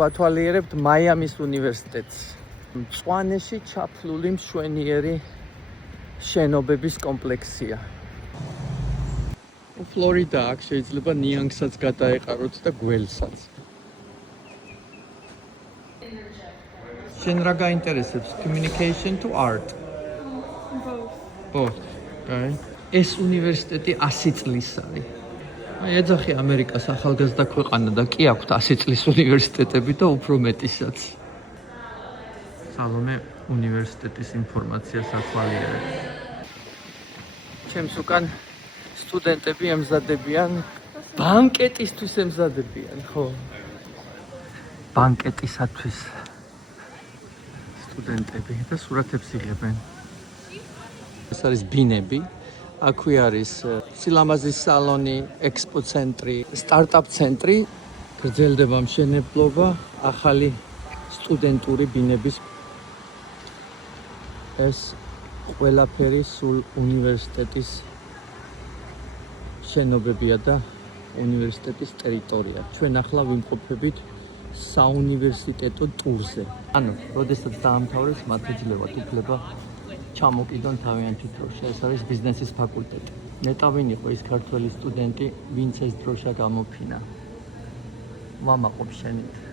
ვათვალიერებთ მაიამის უნივერსიტეტს. მწვანეში ჩაფლული მშვენიერი შენობების კომპლექსია. ფლორიდა აქ შეიძლება ნიანგსაც გადაეყაროთ და გველსაც. შენ რა გაინტერესებს? Communication to art? Both. Okay. ეს უნივერსიტეტი 100 წლის არის. აი ეძახი ამერიკას ახალგაზრდა ქვეყანა და კი აქვთ 100 წლის უნივერსიტეტები და უფრო მეტისაც. სალომე უნივერსიტეტის ინფორმაციას ათვალიერებს. ჩემს უკან სტუდენტები ემზადებიან ბანკეტისთვის ემზადებიან, ხო? ბანკეტისათვის სტუდენტები და სურათებს იღებენ. ეს არის ბინები. აქვე არის სილამაზის სალონი, ექსპო ცენტრი, სტარტაპ ცენტრი, გრძელდება მშენებლობა, ახალი სტუდენტური ბინების. ეს ყველაფერი სულ უნივერსიტეტის შენობებია და უნივერსიტეტის ტერიტორია. ჩვენ ახლა ვიმყოფებით საუნივერსიტეტო ტურზე. ანუ, როდესაც დაამთავრეს, მათ ეძლევათ უფლება ჩამოკიდონ თავიანთი დროშა. ეს არის ბიზნესის ფაკულტეტი. ნეტავინ იყო ის ქართველი სტუდენტი, ვინც ეს დროშა გამოფინა. ვამაყობ შენით.